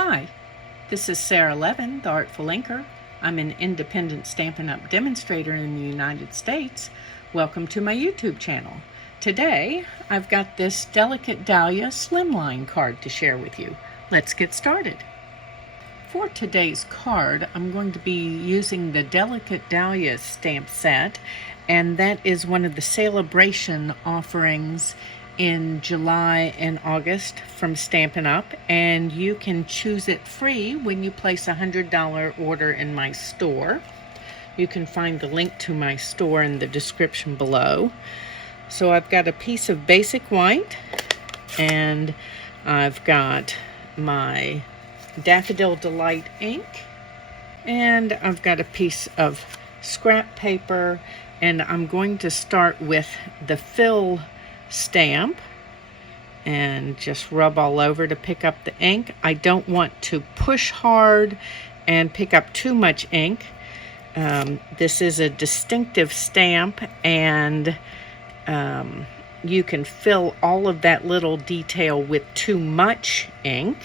Hi, this is Sara Levin, the Artful Inker. I'm an independent Stampin' Up! Demonstrator in the United States. Welcome to my YouTube channel. Today, I've got this Delicate Dahlia Slimline card to share with you. Let's get started. For today's card, I'm going to be using the Delicate Dahlia stamp set, and that is one of the celebration offerings in July and August from Stampin' Up, and you can choose it free when you place a $100 order in my store. You can find the link to my store in the description below. So I've got a piece of basic white, and I've got my Daffodil Delight ink, and I've got a piece of scrap paper, and I'm going to start with the fill stamp and just rub all over to pick up the ink. I don't want to push hard and pick up too much ink. This is a distinctive stamp, and you can fill all of that little detail with too much ink.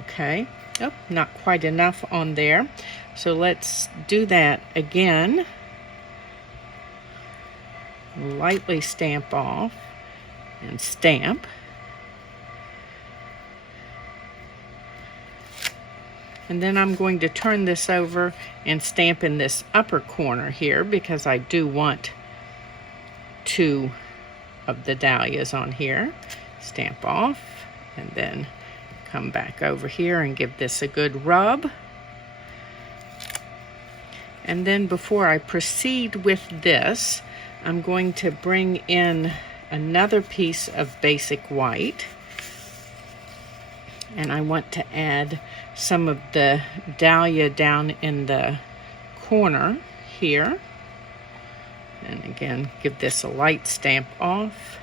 Okay, oh, not quite enough on there. So let's do that again. Lightly stamp off and stamp. And then I'm going to turn this over and stamp in this upper corner here because I do want two of the dahlias on here. Stamp off and then come back over here and give this a good rub. And then before I proceed with this, I'm going to bring in another piece of basic white, and I want to add some of the dahlia down in the corner here. And again, give this a light stamp off.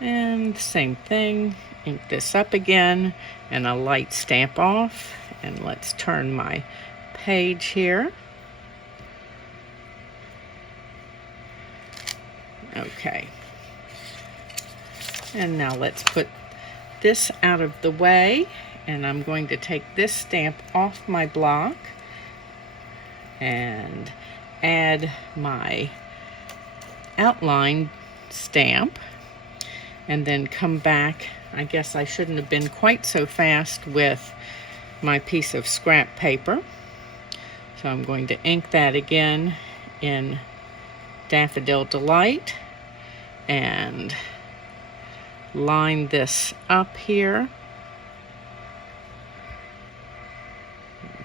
And same thing, ink this up again and a light stamp off. And let's turn my page here. Okay. And now let's put this out of the way, and I'm going to take this stamp off my block and add my outline stamp, and then come back. I guess I shouldn't have been quite so fast with my piece of scrap paper. So I'm going to ink that again in Daffodil Delight and line this up here.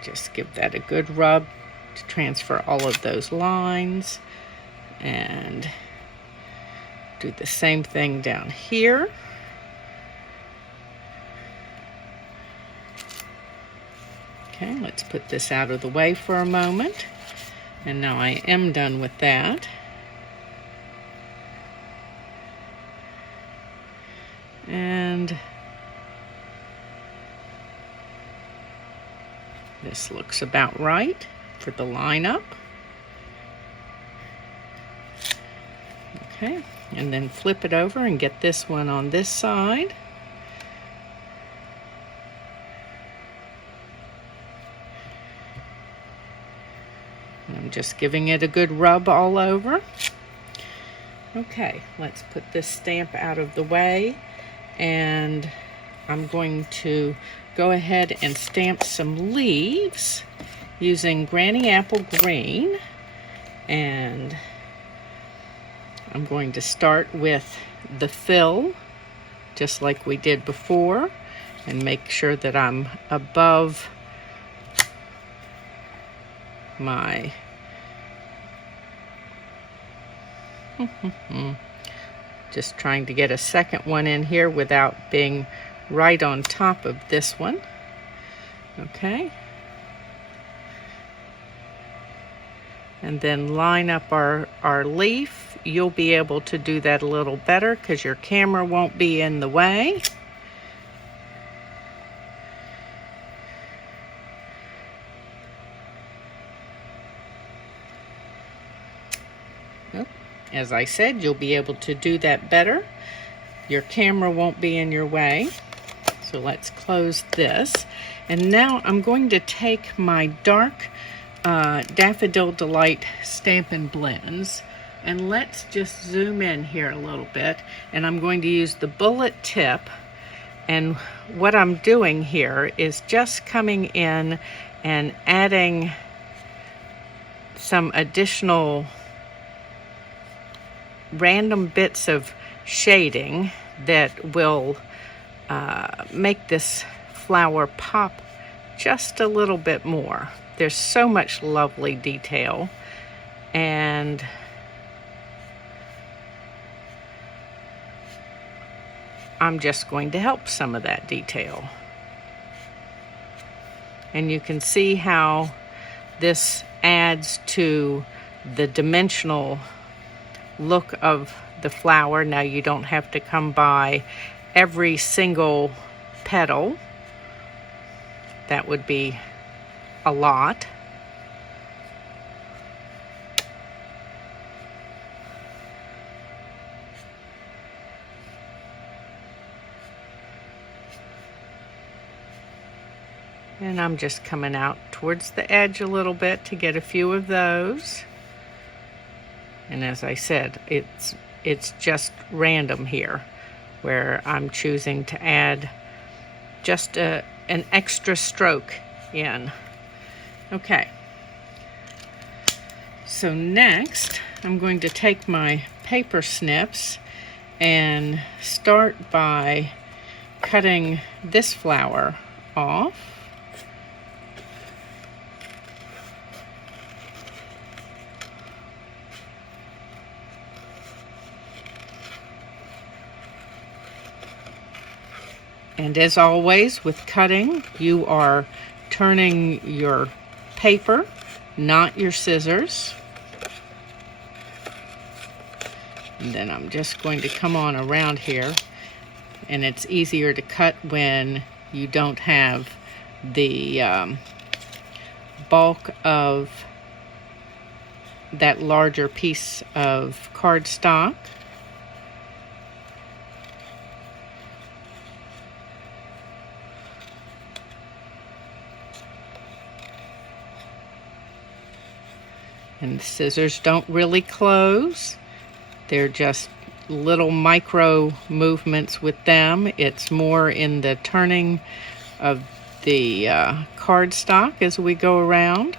Just give that a good rub to transfer all of those lines, and do the same thing down here. Okay, let's put this out of the way for a moment. And now I am done with that. And this looks about right for the lineup. Okay, and then flip it over and get this one on this side. I'm just giving it a good rub all over. Okay, let's put this stamp out of the way, and I'm going to go ahead and stamp some leaves using Granny Apple Green, and I'm going to start with the fill just like we did before, and make sure that I'm above my just trying to get a second one in here without being right on top of this one. Okay, and then line up our leaf. You'll be able to do that a little better because your camera won't be in the way. As I said, you'll be able to do that better. Your camera won't be in your way. So let's close this. And now I'm going to take my dark Daffodil Delight Stampin' Blends, and let's just zoom in here a little bit. And I'm going to use the bullet tip, and what I'm doing here is just coming in and adding some additional random bits of shading that will make this flower pop just a little bit more. There's so much lovely detail, and I'm just going to help some of that detail. And you can see how this adds to the dimensional look of the flower. Now you don't have to come by every single petal. That would be a lot. And I'm just coming out towards the edge a little bit to get a few of those. And as I said, it's just random here, where I'm choosing to add just an extra stroke in. Okay. So next, I'm going to take my paper snips and start by cutting this flower off. And as always with cutting, you are turning your paper, not your scissors. And then I'm just going to come on around here, and it's easier to cut when you don't have the bulk of that larger piece of cardstock. And the scissors don't really close. They're just little micro movements with them. It's more in the turning of the cardstock as we go around.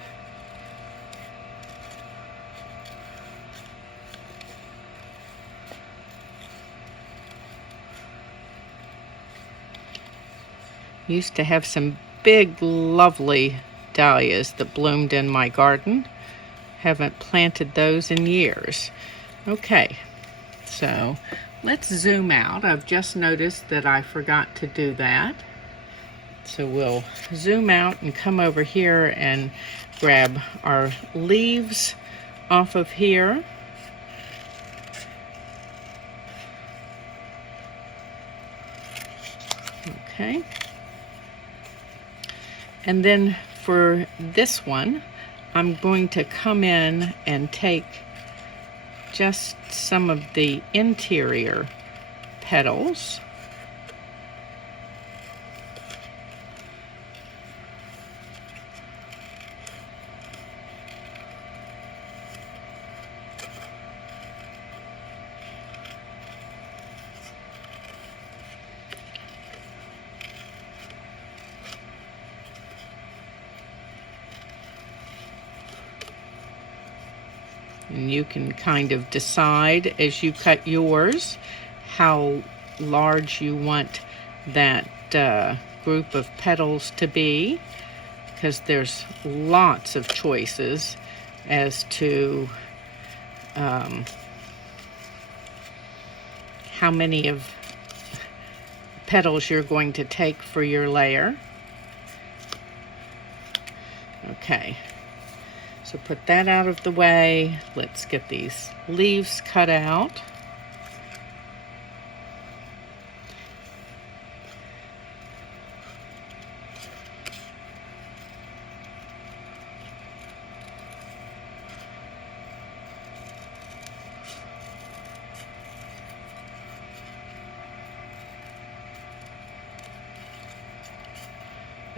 Used to have some big, lovely dahlias that bloomed in my garden. Haven't planted those in years. Okay, so let's zoom out. I've just noticed that I forgot to do that. So we'll zoom out and come over here and grab our leaves off of here. Okay. And then for this one, I'm going to come in and take just some of the interior petals . And you can kind of decide as you cut yours how large you want that group of petals to be, because there's lots of choices as to how many of petals you're going to take for your layer. Okay. So put that out of the way. Let's get these leaves cut out.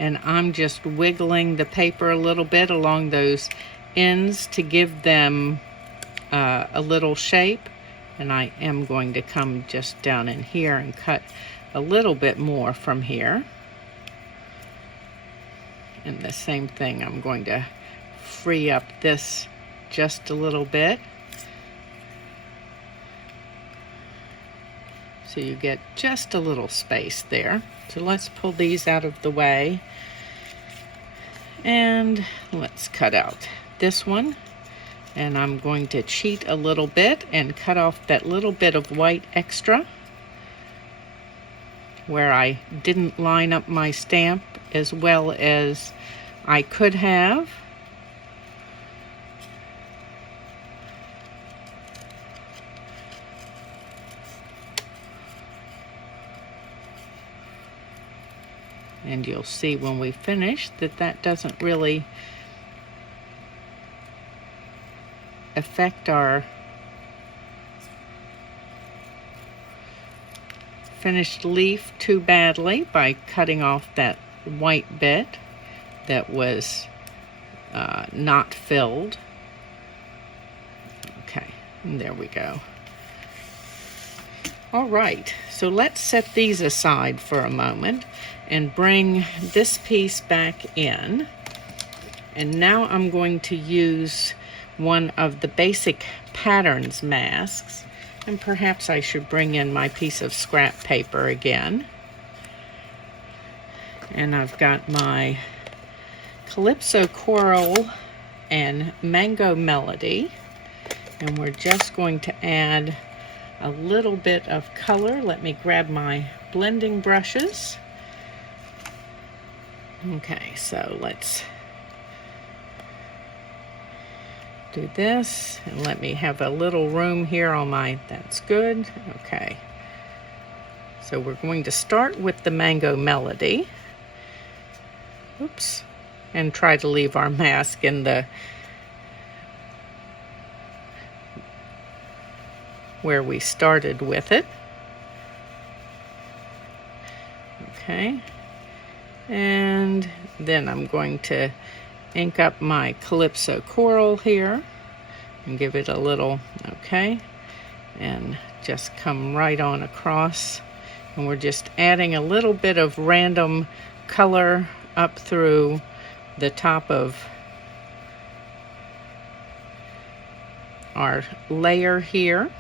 and I'm just wiggling the paper a little bit along those ends to give them a little shape. And I am going to come just down in here and cut a little bit more from here. And the same thing, I'm going to free up this just a little bit. So you get just a little space there. So let's pull these out of the way. And let's cut out this one. And I'm going to cheat a little bit and cut off that little bit of white extra where I didn't line up my stamp as well as I could have. And you'll see when we finish that that doesn't really affect our finished leaf too badly by cutting off that white bit that was not filled. Okay, and there we go. All right, so let's set these aside for a moment and bring this piece back in. And now I'm going to use one of the basic patterns masks, and perhaps I should bring in my piece of scrap paper again. And I've got my Calypso Coral and Mango Melody, and we're just going to add a little bit of color. Let me grab my blending brushes. Okay, so let's do this, and let me have a little room here on my, that's good. Okay, so we're going to start with the Mango Melody. Oops, and try to leave our mask in the where we started with it. Okay, and then I'm going to ink up my Calypso Coral here and give it a little, okay, and just come right on across, and we're just adding a little bit of random color up through the top of our layer here.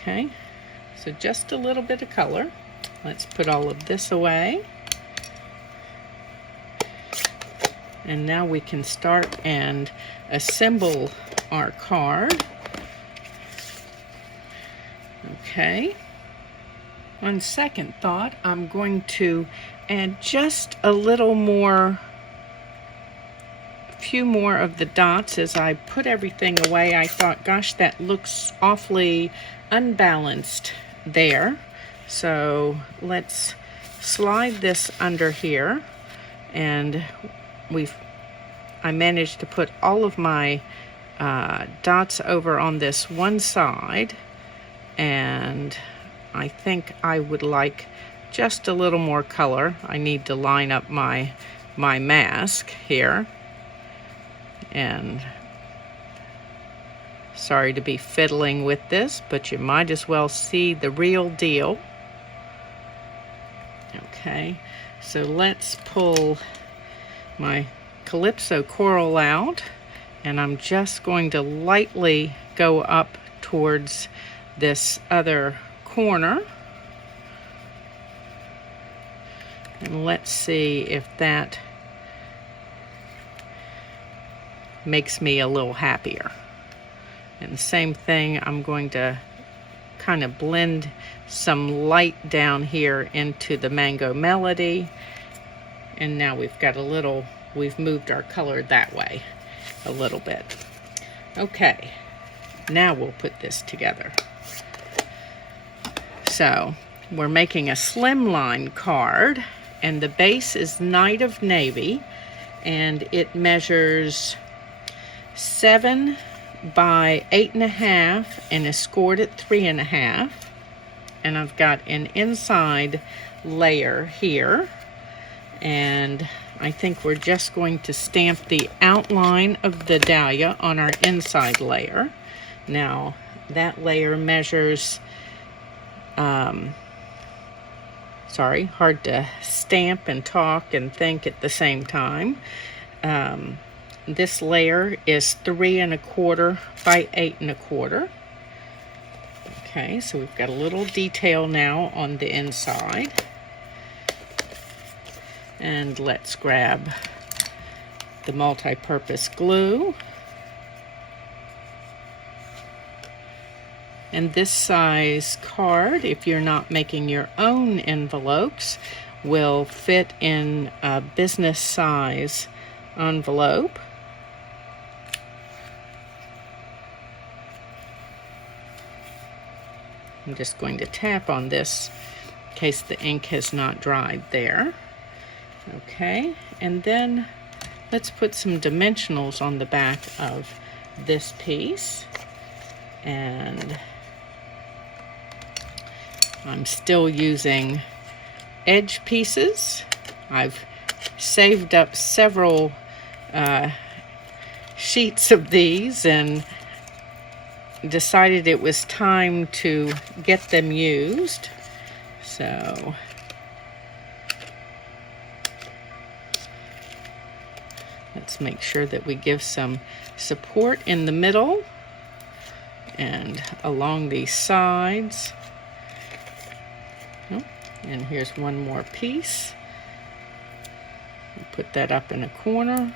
Okay, so just a little bit of color. Let's put all of this away. And now we can start and assemble our card. Okay. On second thought, I'm going to add just a little more, a few more of the dots. As I put everything away, I thought, gosh, that looks awfully unbalanced there. So let's slide this under here, and I managed to put all of my dots over on this one side, and I think I would like just a little more color. I need to line up my mask here, and sorry to be fiddling with this, but you might as well see the real deal. Okay, so let's pull my Calypso Coral out, and I'm just going to lightly go up towards this other corner, and let's see if that makes me a little happier. And the same thing, I'm going to kind of blend some light down here into the Mango Melody, and now we've got a little, we've moved our color that way a little bit. Okay, now we'll put this together. So we're making a Slimline card, and the base is Night of Navy, and it measures 7 by 8.5 and is scored at 3.5. And I've got an inside layer here, and I think we're just going to stamp the outline of the dahlia on our inside layer. Now that layer measures, sorry, hard to stamp and talk and think at the same time. This layer is 3 1/4 by 8 1/4. Okay, so we've got a little detail now on the inside. And let's grab the multi-purpose glue. And this size card, if you're not making your own envelopes, will fit in a business size envelope. I'm just going to tap on this in case the ink has not dried there. Okay, and then let's put some dimensionals on the back of this piece. And I'm still using edge pieces. I've saved up several sheets of these and decided it was time to get them used. So let's make sure that we give some support in the middle and along these sides. Oh, and here's one more piece. Put that up in a corner.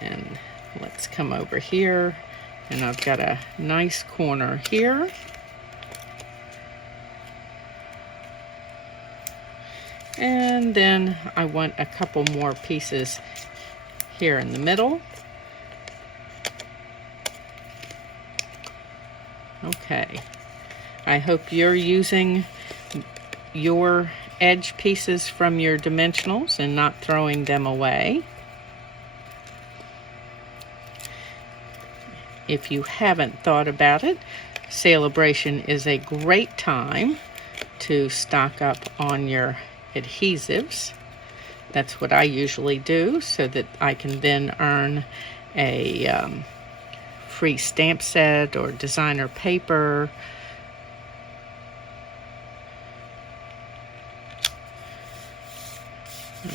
And let's come over here. And I've got a nice corner here. And then I want a couple more pieces here in the middle. Okay. I hope you're using your edge pieces from your dimensionals and not throwing them away. If you haven't thought about it, Celebration is a great time to stock up on your adhesives. That's what I usually do, so that I can then earn a free stamp set or designer paper.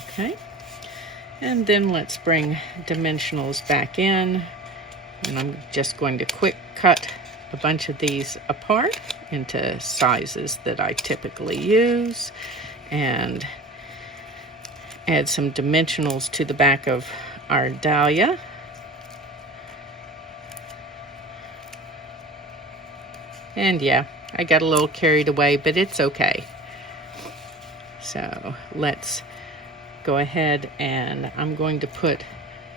Okay, and then let's bring dimensionals back in. And I'm just going to quick cut a bunch of these apart into sizes that I typically use and add some dimensionals to the back of our dahlia. And yeah, I got a little carried away, but it's okay. So let's go ahead, and I'm going to put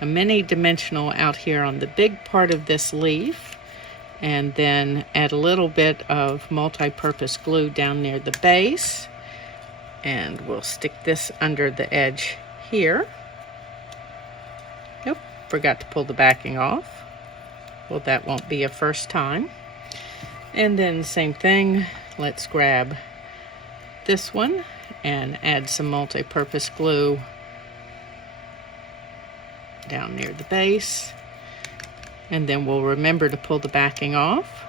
a mini dimensional out here on the big part of this leaf, and then add a little bit of multi-purpose glue down near the base, and we'll stick this under the edge here. Nope, forgot to pull the backing off. Well, that won't be a first time. And then same thing, let's grab this one and add some multi-purpose glue down near the base, and then we'll remember to pull the backing off.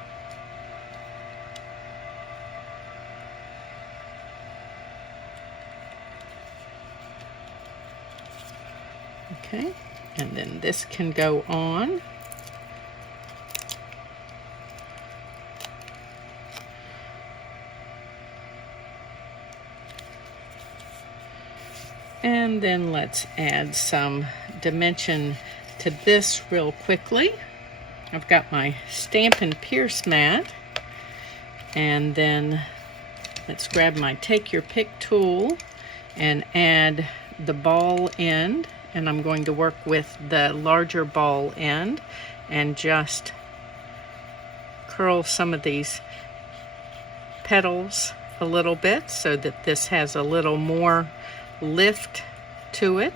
Okay, and then this can go on. And then let's add some dimension to this real quickly. I've got my Stampin' Pierce mat, and then let's grab my Take Your Pick tool and add the ball end, and I'm going to work with the larger ball end and just curl some of these petals a little bit so that this has a little more lift to it.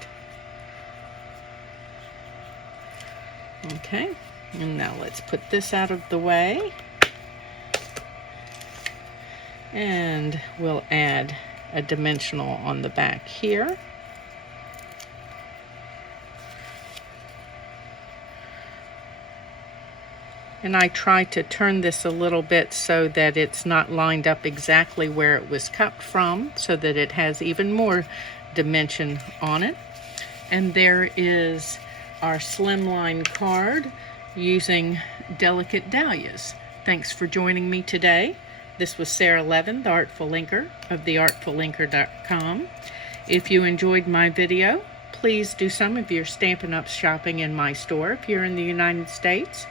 Okay, and now let's put this out of the way, and we'll add a dimensional on the back here. And I try to turn this a little bit so that it's not lined up exactly where it was cut from, so that it has even more dimension on it. And there is our Slimline card using delicate dahlias. Thanks for joining me today. This was Sara Levin, the Artful Inker of theartfulinker.com. If you enjoyed my video, please do some of your Stampin' Up shopping in my store if you're in the United States.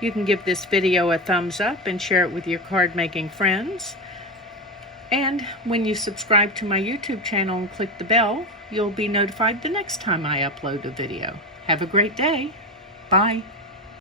You can give this video a thumbs up and share it with your card-making friends. And when you subscribe to my YouTube channel and click the bell, you'll be notified the next time I upload a video. Have a great day. Bye.